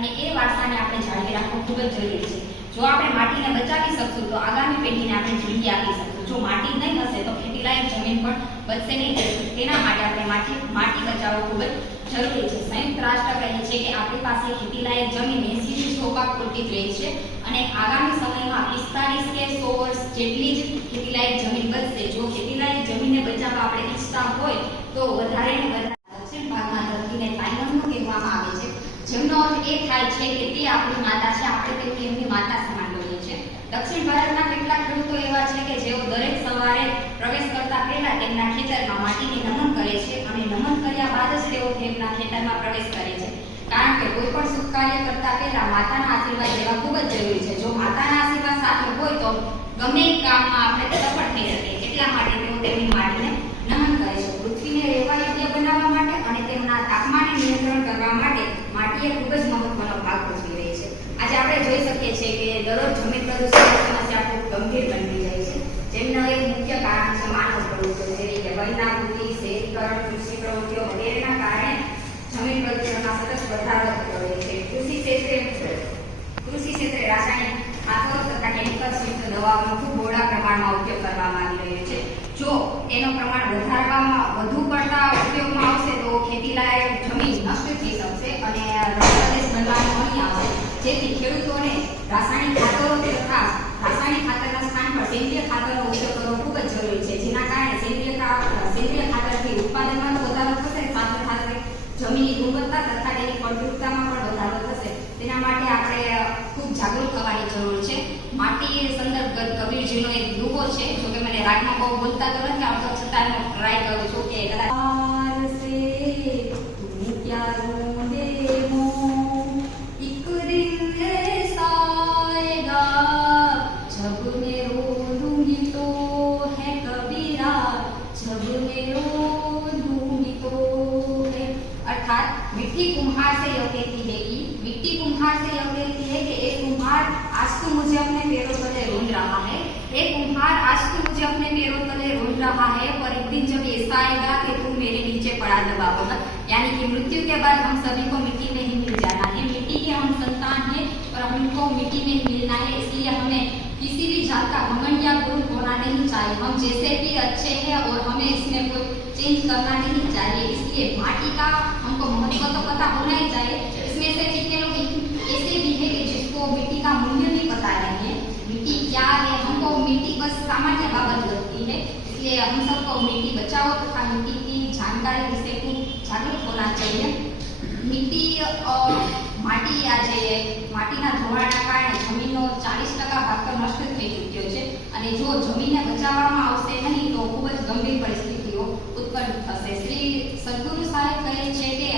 અને એ વારસાને આપણે જાળવી રાખવો ખૂબ જ જરૂરી છે. જો આપણે માટીને બચાવી શકશું તો આગામી પેઢીને આપણે જિંદગી આપી શકશું. જો માટી નહીં હશે તો ખેતીલાયક જમીન પણ બચશે નહીં. તેના માટે આપણે માટી બચાવવું ખૂબ જ જરૂરી છે. સંયુક્ત રાષ્ટ્ર કહે છે કે આપણી પાસે ખેતીલાયક જમીન 80% પૂરતી જ રહી છે અને આગામી સમયમાં 45 કે 100 વર્ષ જેટલી જ ખેતીલાયક જમીન બચશે. જો ખેતીલાયક જમીનને બચાવવા આપણે ઈચ્છતા હોય તો વધારે ને વધારે દક્ષિણ ભાગમાં ધરતીને તાઇવાનનું કહેવામાં આવે છે, જેમનો અર્થ એ થાય છે કે તે આપણી માતા છે, આપણે તેમને એમની માતા સમાન ગણીએ છીએ. દક્ષિણ ભારતના કેટલાક ખેડૂતો એવા છે કે જેઓ દરેક સવારે પ્રવેશ કરતા પહેલા તેમના ખેતરમાં માટીને નમન કરે છે અને નમન કર્યા બાદ જ તેઓ તેમના ખેતરમાં પ્રવેશ કરે છે. કારણ કે કોઈ પણ શુભ કાર્ય કરતા પહેલા માતાના આશીર્વાદ લેવા ખૂબ જ જરૂરી છે. જો માતાના આશીર્વાદ સાથે હોય તો ગમે એ કામમાં આપણે સફળ થઈ શકીએ. એટલા માટે તેઓ તેમની માટીને નમન કરે છે. પૃથ્વીને રહેવા યોગ્ય બનાવવા માટે અને તેમના તાપમાનને નિયંત્રણ કરવા માટે માટી ખૂબ જ મહત્વનો ભાગ ભજવી રહી છે. આજે આપણે જોઈ શકીએ છીએ કે દરરોજ જમીન પ્રદૂષણની સમસ્યા ખૂબ ગંભીર બનતી જાય છે. જેમનું એક મુખ્ય કારણ છે માનવ પ્રવૃત્તિઓ, જેવી કે વનનાબૂદી, શહેરીકરણ, કૃષિ પ્રવૃત્તિઓ વગેરેના કારણે જમીન પ્રદૂષણમાં સતત વધારો થતો રહે છે. કૃષિ ક્ષેત્રે રાસાયણિક ખાતરો તથા કેમિકલ્સયુક્ત દવાઓનો ખૂબ બહોળા પ્રમાણમાં ઉપયોગ કરવામાં આવી રહ્યો છે. જો તેનું પ્રમાણ વધારવામાં વધુ પડતા ઉપયોગમાં આવશે તો ખેતીલાયક જમીન નષ્ટ થઈ શકશે અને રણપ્રદેશ બનવાની વણી આવશે. જેથી ખેડૂતોને રાસાયણિક ખાતરો તથા રાસાયણિક ખાતરના સ્થાન પર સેન્દ્રિય ખાતરનો ઉપયોગ કરવો ખૂબ જ જરૂરી છે. જેના કારણે સેન્દ્રિય ખાતરથી ઉત્પાદનમાં વધારો થશે, સાથે સાથે જમીનની ગુણવત્તા તથા તેની ફળદ્રુપતામાં પણ વધારો થશે. તેના માટે આપણે ખૂબ જાગૃત થવાની જરૂર છે. માટી સંદર્ભગત કબીરજીનો એક દુહો છે, જો કે મને રાગમાં બહુ બોલતા તો નથી આવતો, છતાં હું ટ્રાય કરું છું કે मिट्टी कुम्हार से यह कहती है कि मिट्टी कुम्हार से यह कहती है कि एक कुम्हार आज तो मुझे अपने पैरों तले रोंद रहा है, एक कुम्हार आज तो मुझे अपने पैरों तले रोंद रहा है, पर एक दिन जब ऐसा आएगा कि तुम मेरे नीचे पड़ा दबा होगा. यानी कि मृत्यु के बाद हम सभी को मिट्टी में ही मिल जाना है. मिट्टी के हम संतान हैं और हमको मिट्टी में ही मिलना है. इसलिए हमें किसी भी जात का घमंड या गुरु होना नहीं चाहिए. हम जैसे भी अच्छे हैं और हमें इसमें कोई चेंज करना नहीं चाहिए. इसलिए माटी का हमको महत्व तो पता होना ही चाहिए. इसमें से कितने लोग ऐसे भी है कि जिसको मिट्टी का मूल्य नहीं पता नहीं है, मिट्टी क्या है. हमको मिट्टी बस सामान्य बाबत लगती है. इसलिए हम सबको मिट्टी बचाओ तथा मिट्टी की जानकारी विषय को जागरूक होना चाहिए. मिट्टी माटी આજે માટીના ધોવાણના કારણે જમીનનો 40% ભાગ તો નષ્ટ થઈ ચૂક્યો છે અને જો જમીનને બચાવવામાં આવશે નહીં તો ખૂબ જ ગંભીર પરિસ્થિતિઓ ઉત્પન્ન થશે. શ્રી સદગુરુ સાહેબ કહે છે કે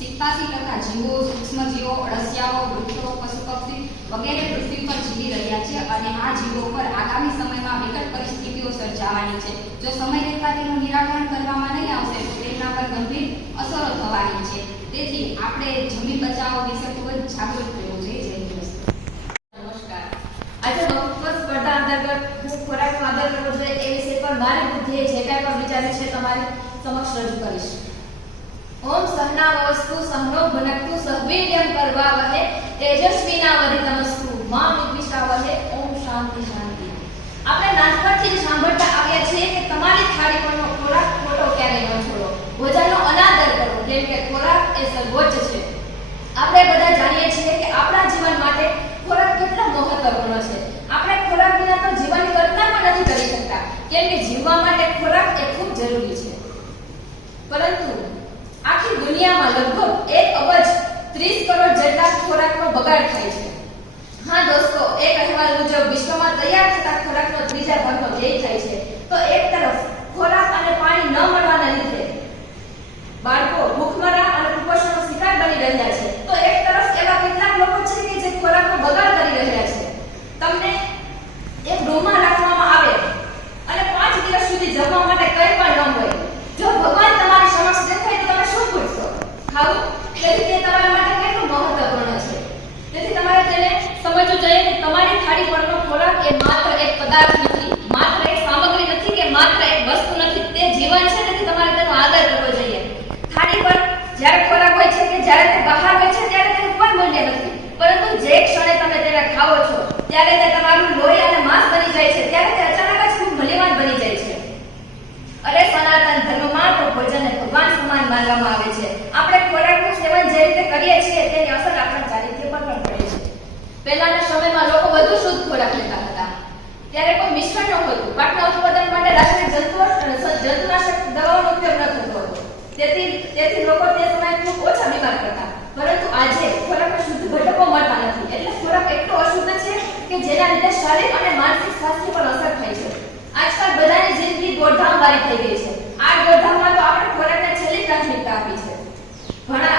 87% જીવો, સૂક્ષ્મજીવો, અળસિયાઓ, વૃક્ષો, પશુ પક્ષી વગેરે પૃથ્વી પર જીવી રહ્યા છે અને આ જીવો પર આગામી સમયમાં વિકટ પરિસ્થિતિઓ સર્જાવાની છે. જો સમય રહેતા તેનું નિરાકરણ કરવામાં નહીં આવશે તો તેના પર ગંભીર અસરો થવાની છે. તેથી આપણે જમીન બચાવો વિશે ખૂબ જ જાગૃત રહેવું જોઈએ. જય હિન્દ. નમસ્કાર. આજે વક્તૃત્વ સ્પર્ધા અંતર્ગત હું ખોરાકનો આદર કરવો જોઈએ એ વિષય પર મારી બુદ્ધિએ જે કાંઈ પણ વિચાર્યું છે તમારી સમક્ષ રજૂ કરીશ. ઓમ સહનાવસ્તુ સહનો ભુનક્તુ સહવીર્યં કરવાવહે તેજસ્વીનાવધિતમસ્તુ મા વિદ્વિષાવહે. ઓમ શાંતિ શાંતિ. આપણે નાનપણથી જ સાંભળતા આવ્યા છીએ કે તમારી થાળી પરનો ખોરાક ખોટો ક્યારેય ન છોડો, ભોજનનો અનાદર કરો, કેમ કે ખોરાક એ સર્વોચ્ચ છે. આપણે બધા જાણીએ છીએ કે આપણા જીવન માટે ખોરાક કેટલો મહત્વપૂર્ણ છે. આપણે ખોરાક વિના તો જીવનની કલ્પના પણ નથી કરી શકતા, કેમ કે જીવવા માટે ખોરાક એ ખૂબ જરૂરી છે. પરંતુ આખી દુનિયામાં લગભગ 1 અબજ 30 કરોડ જેટલા ખોરાકનો બગાડ થાય છે. હા દોસ્તો, એક અહેવાલ મુજબ વિશ્વમાં તૈયાર થતા ખોરાકનો 3 ભાગનો વ્યય થાય છે. તો એક તરફ ખોરાક અને પાણી ન મળવાના લીધે બાળકો ભૂખમરા અને કુપોષણનો શિકાર બની રહ્યા છે, તો એક તરફ એવા કેટલાક લોકો છે કે જે ખોરાકનો બગાડ કરી રહ્યા છે. તમને એક રૂમમાં રાખવામાં આવે અને 5 દિવસ સુધી જમવા માટે કંઈ પણ ન હોય, જો ભગવાન તમારી સમક્ષ દેખાય તો તમે શું પૂછશો? ખાવું? તેથી તે તમારા માટે કેટલું મહત્વપૂર્ણ છે. તેથી તમારે તેને સમજવું જોઈએ કે તમારી થાળી પરનો ખોરાક એ માત્ર એક પદાર્થ નથી, માત્ર એક સામગ્રી નથી કે માત્ર એક વસ્તુ નથી, તે જીવન છે. તેથી તમારે તેનો આદર કરવો જોઈએ. થાળી પર જ્યારે ખોરાક હોય છે કે જ્યારે તે બહાર હોય છે ત્યારે તેનું ખાવા માંડ્યા નથી, પરંતુ જે ક્ષણે તમે તેને ખાઓ છો ત્યારે તે તમારું લોહી અને માંસ બની જાય છે, ત્યારે તે અચાનક જ ખૂબ મૂલ્યવાન બની જાય છે. અરે સનાતન ધર્મમાં તો ભોજનને ભગવાન સમાન માનવામાં આવે છે. આપણે ખોરાકનું સેવન જે રીતે કરીએ છીએ તેની અસર આપણા ચારિત્ર્ય પર પણ પડે છે. પહેલાના સમયમાં લોકો વધુ શુદ્ધ ખોરાક લેતા હતા. ત્યારે કોઈ મિશ્રણ ન હતું. પાકના ઉત્પાદન માટે રાસાયણિક જંતુનાશક દવાઓનો ઉપયોગ ન થતો હતો. તેથી લોકો તે સમયે ખૂબ ઓછા બીમાર પડતા. પરંતુ આજે ખોરાકમાં શુદ્ધ ઘટકો મળતા નથી, એટલે ખોરાક એટલો અશુદ્ધ છે કે જેના લીધે શરીર અને માનસિક સ્વાસ્થ્ય પર અસર થાય છે. આજકાલ બધાની જિંદગી દોડધામ વાળી થઈ ગઈ છે. આ દોડધામમાં તો આપણે ખોરાકને છેલ્લી પ્રાથમિકતા આપી છે.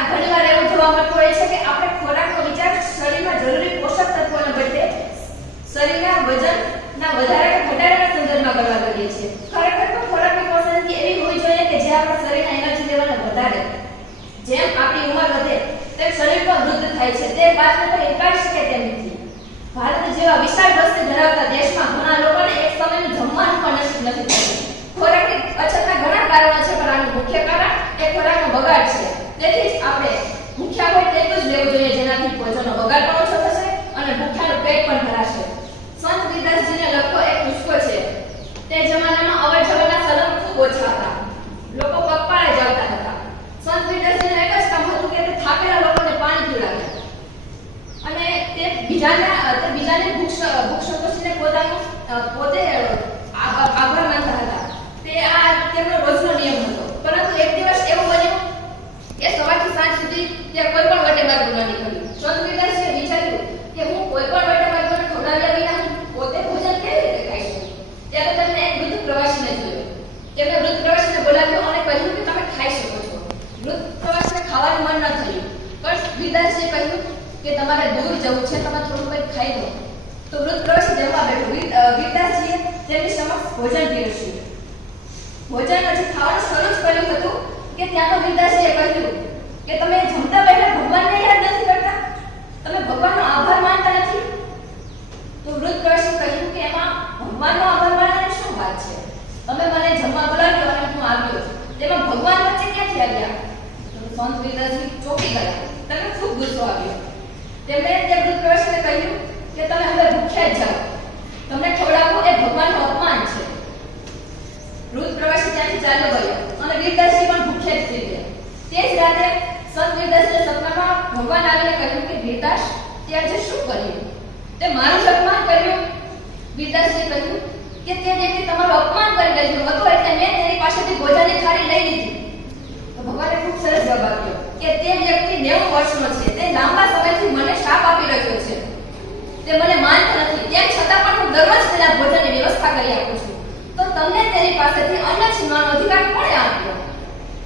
ઘણીવાર એવું જોવા મળતું હોય છે કે આપણે ખોરાકનો વિચાર શરીરમાં જરૂરી પોષક તત્વોને બદલે શરીરના વજનના વધારે કે ઘટાડાના સંદર્ભમાં કરવા લાગીએ છીએ. ખરેખર તો ખોરાકની પસંદગી એવી હોવી જોઈએ કે જે આપણા શરીરના એનર્જી લેવલને વધારે. જેમ આપણી ઉંમર વધે તેમ શરીર પણ વૃદ્ધ થાય છે. તે વાતને કોઈ ઇનકારી શકે તેમ નથી. ભારત જેવા વિશાળ વસ્તી ધરાવતા દેશમાં ઘણા લોકોને એક સમયનું જમવાનું પણ નસીબ નથી થતું. ખોરાકની અછતના ઘણા કારણો છે, પણ આનું મુખ્ય કારણ એ ખોરાકનો બગાડ છે. તેથી જ આપણે ભૂખ્યા હોય તેટલું જ લેવું જોઈએ, જેનાથી ભોજનનો બગાડ પણ ઓછો થશે અને ભૂખ્યાનું પેટ પણ ભરાશે. સંત વિદાસજીને લગતો એક નુસ્ખો છે. તે જમાનામાં અવરજવરના સાધનો ખૂબ ઓછા હતા. લોકો પગપાળે ચાલતા હતા. સંત વિદાસજીનું એક જ કામ હતું કે તે થાકેલા લોકોને પાણી પીવડાવે અને તે બીજાને ભૂખ સંતોષીને પોતે આભાર માનતા હતા. તે આ તેમનો રોજનો નિયમ હતો. પરંતુ એક દિવસ એવું બન્યું કે સવારથી સાંજ સુધી તે કોઈ પણ વટે માર્ગું ન નીકળ્યું. સંત વિદાસજીએ વિચાર્યું કે હું કોઈ પણ વટે માર્ગુને ખવડાવ્યા વિના પોતે ભોજન કેવી રીતે ખાઈ શકું. ત્યારે તેમને એક વૃદ્ધ પ્રવાસીને જોયો. તેમણે વૃદ્ધ પ્રવાસીને બોલાવ્યો અને કહ્યું કે તમે ખાઈ શકો છો. વૃદ્ધ પ્રવાસીને ખાવાનું મન ન થયું, પણ વિદાસજીએ કહ્યું કે તમારે દૂર જવું છે, તમે થોડું કંઈક ખાઈ લો. તો વૃદ્ધ પ્રવાસી જમવા બેઠો. વિદાસજીએ તેમની સમક્ષ ભોજન પીરસ્યું. ભોજન હજી ખાવાનું શરૂ જ કર્યું હતું કે ત્યાં તો વિદાસજીએ કહ્યું કે તમે જમતા પહેલા ભગવાનને યાદ નથી કરતા, તમે ભગવાનનો આભાર માનતા નથી. તો વૃદ્ધ પ્રવાસી કહ્યું કે એમાં ભગવાનનો આભાર માનવાની શું વાત છે? તમે મને જમવા બોલાવ્યો અને હું આવ્યો, તેમાં ભગવાન વચ્ચે ક્યાંથી આવ્યા? તો સંત વિદાસજી ચોંકી ગયા. તેમને ખૂબ ગુસ્સો આવ્યો. તેમણે તે વૃદ્ધ પ્રવાસીને કહ્યું કે તમે હવે ભૂખ્યા જ જાઓ, તમને ખવડાવવું એ ભગવાનનું અપમાન છે. વૃદ્ધ પ્રવાસી ત્યાંથી ચાલ્યો ગયો અને વિદાસજી પણ ભૂખ્યા જ થઈ ગયા. તે જ રાતે સંત વિદાસજીના સપનામાં ભગવાન આવીને કહ્યું કે વિદાસ, તે આજે શું કર્યું? તે મારું જ અપમાન કર્યું. વિદાસજીએ કહ્યું કે તે વ્યક્તિ તમારું અપમાન કરી રહ્યું હતું, એટલે મેં તેની પાસેથી ભોજનની થાળી લઈ લીધી. તો ભગવાને ખૂબ સરસ જવાબ આપ્યો કે તે વ્યક્તિ 90 વર્ષનો છે. તે લાંબા સમયથી મને શાપ આપી રહ્યો છે. તે મને માનતો નથી, તેમ છતાં પણ હું દરરોજ તેના ભોજનની વ્યવસ્થા કરી આપું છું. તો તમને તેની પાસેથી અન્ન છીનવાનો અધિકાર કોણે આપ્યો?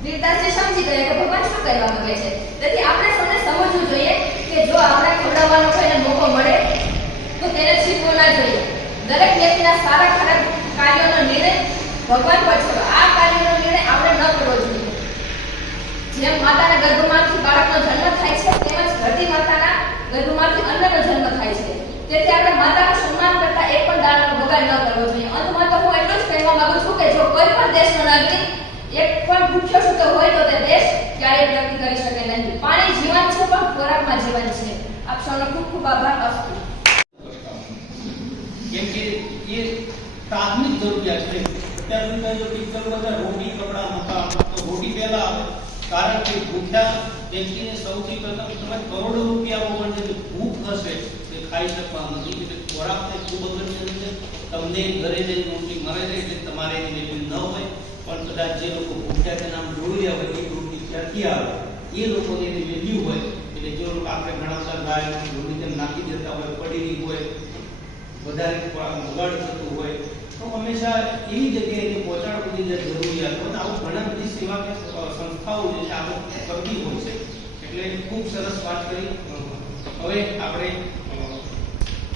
વિદાસજી સમજી ગયા કે ભગવાન શું કહેવા માંગે છે. તેથી આપણે સૌને સમજવું જોઈએ કે જો આપણે ખવડાવવાનો કોઈને મોકો મળે તો તેને છીનવો ના જોઈએ. દરેક વ્યક્તિના સારા ખરાબ કાર્યોનો નિર્ણય ભગવાન પર છોડો. આ કાર્યનો નિર્ણય આપણે ન કરવો જોઈએ. જેમ માતાના ગર્ભમાંથી બાળકનો જન્મ થાય છે, તેમજ ધરતી માતાના ગર્ભમાંથી અન્નનો જન્મ થાય છે. તેથી આપણે માતાનું સન્માન કરતા એક પણ દાણાનો બગાડ ન કરવો જોઈએ. અંતમાં તો હું એટલું જ કહેવા માંગુ છું કે જો કોઈ પણ દેશનો નાગરિક એક પણ ભૂખ્યો સૂતો હોય તો તે દેશ ક્યારેય પ્રગતિ કરી શકે નહીં. પાણી જીવન છે, પણ ખોરાકમાં જીવન છે. આપ સૌનો ખૂબ ખૂબ આભાર. અસ્તુ. કેમ કે એ પ્રાથમિક જરૂરિયાત છે. અત્યાર સુધી જો પિક્ચર બધા રોટી કપડા હતા તો રોટી પહેલા આવે, કારણ કે ભૂખ્યા વ્યક્તિને સૌથી પ્રથમ તમે કરોડો રૂપિયા વગર જે ભૂખ હશે તે ખાઈ શકવા નથી. એટલે ખોરાકને ખૂબ અગત્યનું છે. તમને ઘરે જઈને રોટી મળે છે એટલે તમારે એની વેલ્યુ ન હોય, પણ કદાચ જે લોકો ભૂખ્યા છે નામ જોઈ રહ્યા હોય એ રોટી ક્યાંથી આવે એ લોકોને એની વેલ્યુ હોય. એટલે જે લોકો આપણે ઘણા બધા ગાય રોટી તેમ નાખી દેતા હોય, પડી હોય, વધારે ખોરાક બગાડ થતું હોય, તો હંમેશા એવી જગ્યાએ એને પહોંચાડવાની જે જરૂરિયાત હોય. આવું ઘણા બધી સેવા સંસ્થાઓ જે છે આવું કરતી હોય છે. એટલે ખૂબ સરસ વાત કરી. હવે આપણે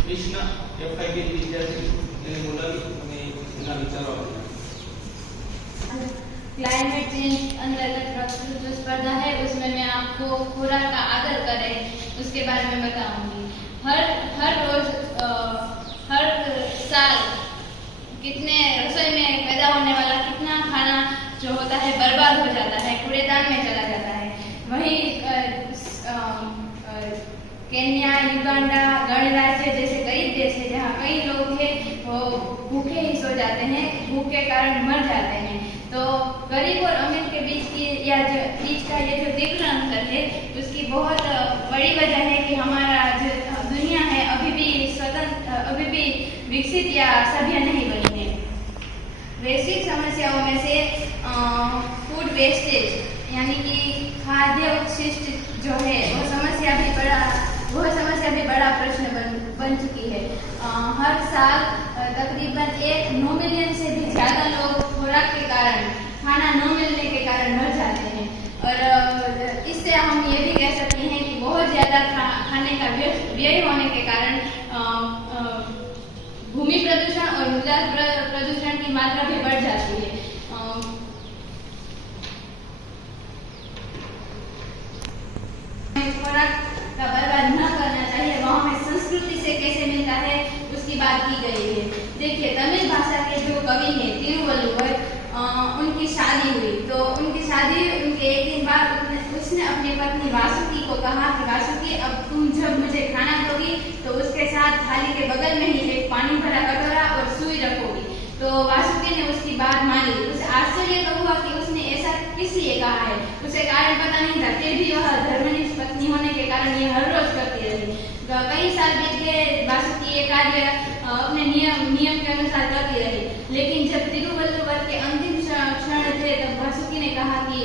કૃષ્ણ એફઆઈબી વિદ્યાર્થી એને બોલાવી અને એના વિચારો આપીએ. क्लाइमेट चेंज अंतर्गत प्रस्तुत जो स्पर्धा है उसमें मैं आपको खुराक का आदर करें उसके बारे में बताऊंगी. हर रोज हर साल कितने रसोई में पैदा होने वाला कितना खाना जो होता है बर्बाद हो जाता है, कूड़ेदान में चला जाता है. वहीं केन्या, युगांडा, गणराज्य जैसे कई देश है जहाँ कई लोग हैं वो भूखे ही सो जाते हैं, भूख के कारण मर जाते हैं। तो गरीब और अमीर के बीच की या जो बीच का ये जो तीव्र अंतर है उसकी बहुत बड़ी वजह है कि हमारा जो दुनिया है अभी भी स्वतंत्र, अभी भी विकसित या सभ्य नहीं बनी है। वैश्विक समस्याओं में से फूड वेस्टेज यानी कि खाद्य अपशिष्ट जो है वो समस्या भी बड़ा प्रश्न बन चुकी है। हर साल तकरीबन 9 मिलियन से भी ज़्यादा लोग खुराक के कारण, खाना न मिलने के कारण मर जाते हैं। और इससे हम ये भी कह सकते हैं कि बहुत ज़्यादा खाने का व्यय होने के कारण भूमि प्रदूषण और मृदा प्रदूषण की मात्रा भी बढ़ जाती है। खुराक का बर्बाद न करना चाहिए, वो हमें संस्कृति से कैसे मिलता है उसकी बात की गई है। देखिए, तमिल भाषा के जो कवि हैं तिरुवल्लुवर, उनकी शादी हुई तो उनके एक दिन बाद उसने अपनी पत्नी वासुकी को कहा कि वासुकी, अब तुम जब मुझे खाना दोगी तो उसके साथ थाली के बगल में ही एक पानी भरा कटोरा और सुई रखोगी। तो वासुकी ने उसकी बात मानी। उसे आश्चर्य तो हुआ कि उसने ऐसा किस लिए कहा है, उसे कारण पता नहीं था, फिर भी वह धर्मनिष्ठ पत्नी होने के कारण ये हर रोज करती रही। कई साल बीत गए, वासुकी ये कार्य अपने नियम के अनुसार करती रही। लेकिन जब तिरुवल्लुवर के अंतिम क्षण थे तब वासुकी ने कहा कि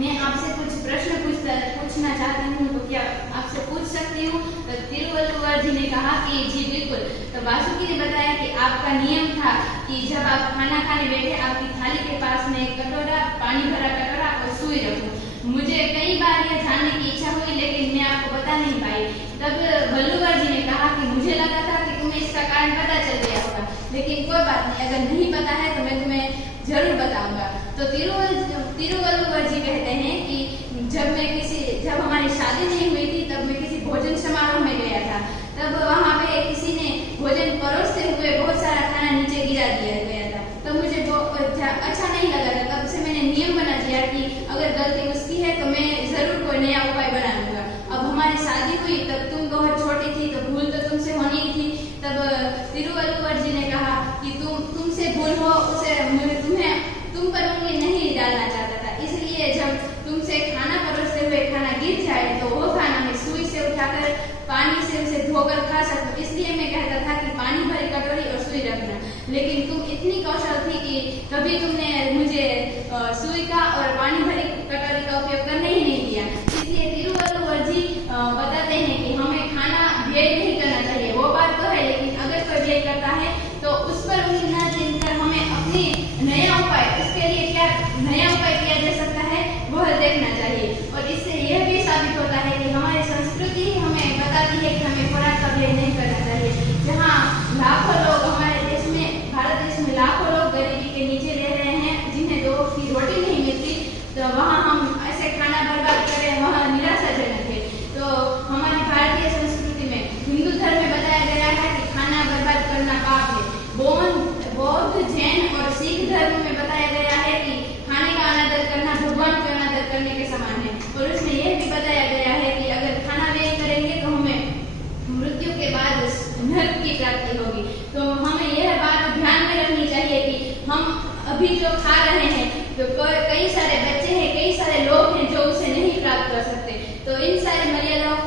मैं आपसे कुछ प्रश्न पूछना चाहती हूँ, तो क्या आपसे पूछ सकती हूँ? तो तिरुवल्लुवर जी ने कहा कि जी बिल्कुल। तो वासुकी ने बताया कि आपका नियम था कि जब आप खाना खाने बैठे आपकी थाली के पास में एक कटोरा, पानी भरा कटोरा और सुई रखो। मुझे कई बार यह जानने की इच्छा हुई लेकिन मैं आपको बता नहीं पाई। तब वल्लुवर जी ने कहा कि मुझे लगा था कि तुम्हें इसका कारण पता चल गया होगा, लेकिन कोई बात नहीं, अगर नहीं पता है तो मैं तुम्हें जरूर बताऊंगा। तो तिरुवल्लुवर जी कहते हैं कि जब हमारी शादी नहीं हुई थी तब मैं किसी भोजन समारोह में गया था। तब वहाँ पे किसी ने भोजन परोसते हुए बहुत सारा खाना नीचे गिरा दिया गया था। तो मुझे अच्छा नहीं लगा था। तब से मैंने नियम बना दिया कि अगर गलती उसकी है तो मैं जरूर कोई नया उपाय बना लूंगा। अब हमारी शादी हुई तब तुम बहुत छोटी थी तो भूल तो तुमसे होनी ही थी। तब तिरुवल्लुवर जी ने कहा कि तुमसे भूल हो उसे तुम पर उंगली नहीं डालना चाहता था, इसलिए जब तुमसे खाना परोसते हुए खाना गिर जाए तो वो खाना मैं सुई से उठाकर पानी से उसे धोकर खा सकूं, इसलिए मैं कहता था कि पानी भरी कटोरी और सुई रखना। लेकिन तुम इतनी कौशल थी कि कभी तुमने मुझे सुई का और पानी भरी कटोरी का उपयोग करने ही नहीं दिया। इसलिए तिरुवल्लुवर जी बताते हैं कि हमें खाना व्यय नहीं करना चाहिए। वो बात तो है, लेकिन अगर कोई व्यय करता है तो उस पर उंगली न चीनकर हमें अपनी नया उपाय, उसके लिए क्या नया उपाय किया जा सकता है वह देखना चाहिए। और इससे यह भी साबित होता है कि हमारी संस्कृति हमें बताती है कि हमें खुराक का व्यय नहीं करना चाहिए। जहाँ लाखों लोग हमारे देश में, भारत देश में लाखों लोग गरीबी के नीचे रह रहे हैं, जिन्हें 2 वक्त की रोटी नहीं मिलती, तो वहाँ हम ऐसे खाना बर्बाद करें, वह निराशाजनक है। तो हमारी भारतीय संस्कृति में, हिंदू धर्म में बताया गया है कि खाना बर्बाद करना पाप है। बौद्ध, जैन और सिख धर्म में बताया गया है कि खाने का अनादर करना भगवान का अनादर करने के समान है। और उसमें यह भी बताया गया है कि अगर खाना व्यय करेंगे तो हमें मृत्यु के बाद नरक की प्राप्ति होगी। तो हमें यह बात ध्यान में रखनी चाहिए कि हम अभी जो खा रहे हैं तो कई सारे बच्चे हैं, कई सारे लोग हैं जो उसे नहीं प्राप्त कर सकते। तो इन सारे मर्यादाओं